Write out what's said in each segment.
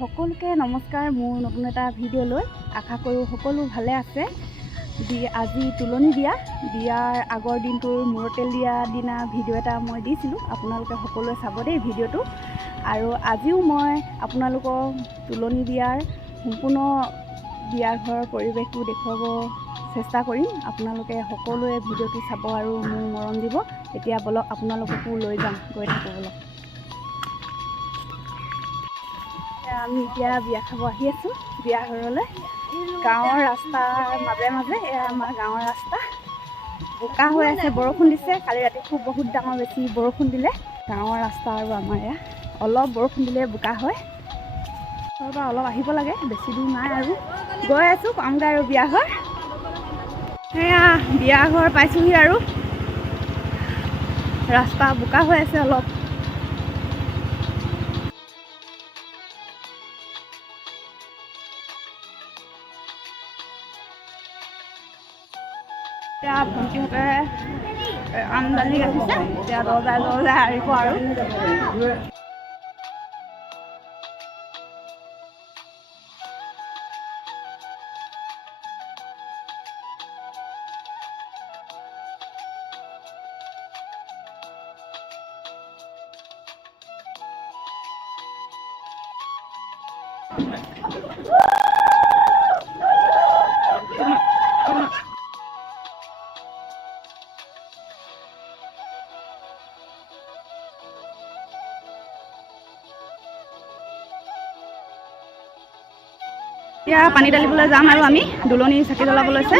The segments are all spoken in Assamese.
সকলোকে নমস্কাৰ। মোৰ নতুন এটা ভিডিঅ'লৈ আশা কৰোঁ সকলো ভালে আছে। আজি তুলনি বিয়াৰ আগৰ দিনটোৰ মূৰত তেল দিয়া দিনা ভিডিঅ' এটা মই দিছিলোঁ, আপোনালোকে সকলোৱে চাব দেই ভিডিঅ'টো। আৰু আজিও মই আপোনালোকক তুলনি বিয়াৰ সম্পূৰ্ণ বিয়া ঘৰৰ পৰিৱেশটো দেখুৱাব চেষ্টা কৰিম। আপোনালোকে সকলোৱে ভিডিঅ'টো চাব আৰু মোক মৰম দিব। এতিয়া বলক আপোনালোককো লৈ যাম, গৈ থাকোঁ বলক। আমি এতিয়া বিয়া খাব আহি আছোঁ বিয়া ঘৰলৈ। গাঁৱৰ ৰাস্তাৰ মাজে মাজে এয়া আমাৰ গাঁৱৰ ৰাস্তা। বোকা হৈ আছে, বৰষুণ দিছে কালি ৰাতি, খুব বহুত ডাঙৰ বেছি বৰষুণ দিলে। গাঁৱৰ ৰাস্তা আৰু আমাৰ এয়া অলপ বৰষুণ দিলে বোকা হয়। ঘৰৰ পৰা অলপ আহিব লাগে, বেছি দূৰ নাই আৰু গৈ আছোঁ পামগৈ আৰু বিয়া ঘৰ। সেয়া বিয়া ঘৰ পাইছোঁহি আৰু ৰাস্তা বোকা হৈ আছে অলপ। এতিয়া ভণ্টিহঁতে আমদানি ৰাখিছে, এতিয়া দৰ্জাই আহিব আৰু এতিয়া পানী ঢালিবলৈ যাম আৰু আমি দুলনি চাকি জ্বলাব লৈছে।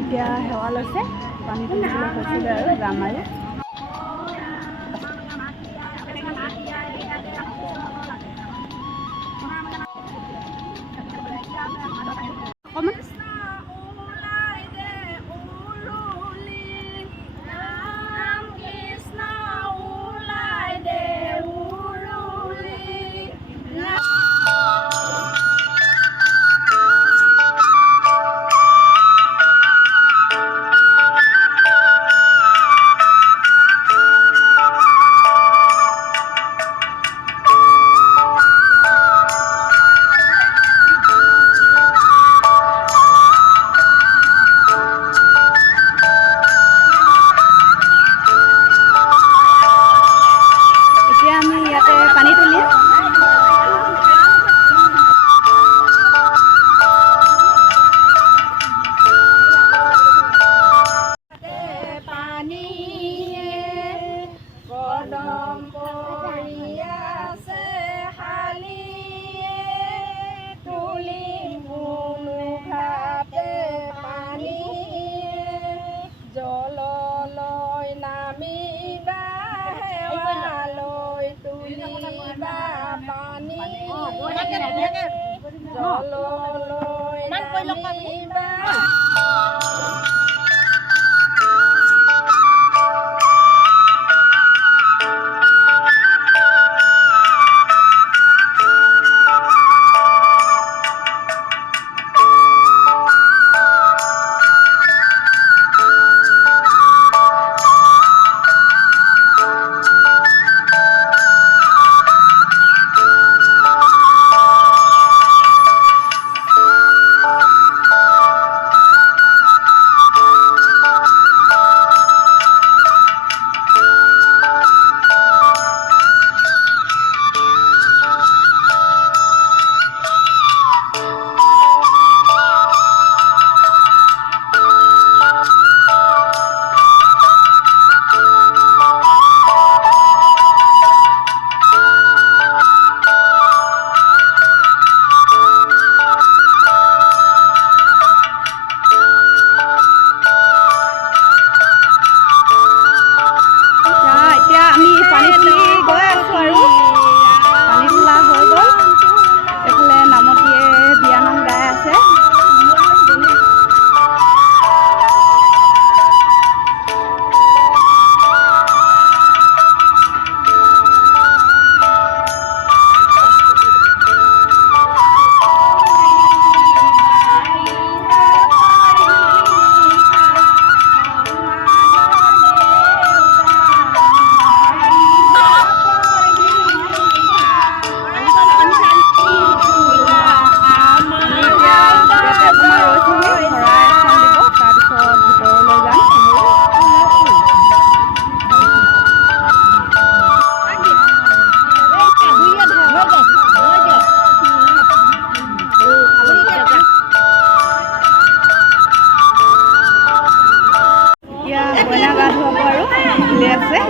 এতিয়া সেৱা লৈছে, পানী তুলিবলৈ হৈছিলে আৰু যাম আৰু অকণমান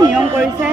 নিয়ম কৰিছে।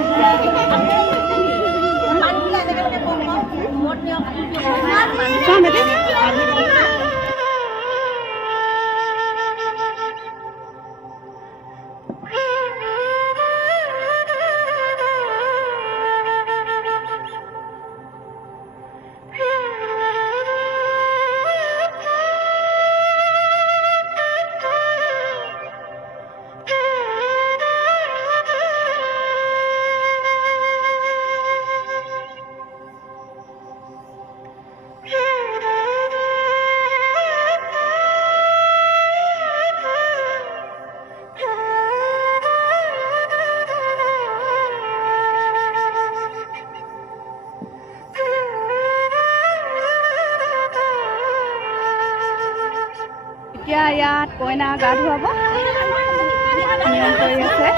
এতিয়া ইয়াত কইনা গা ধুৱাব নিয়ম কৰি আছে।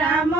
ৰাম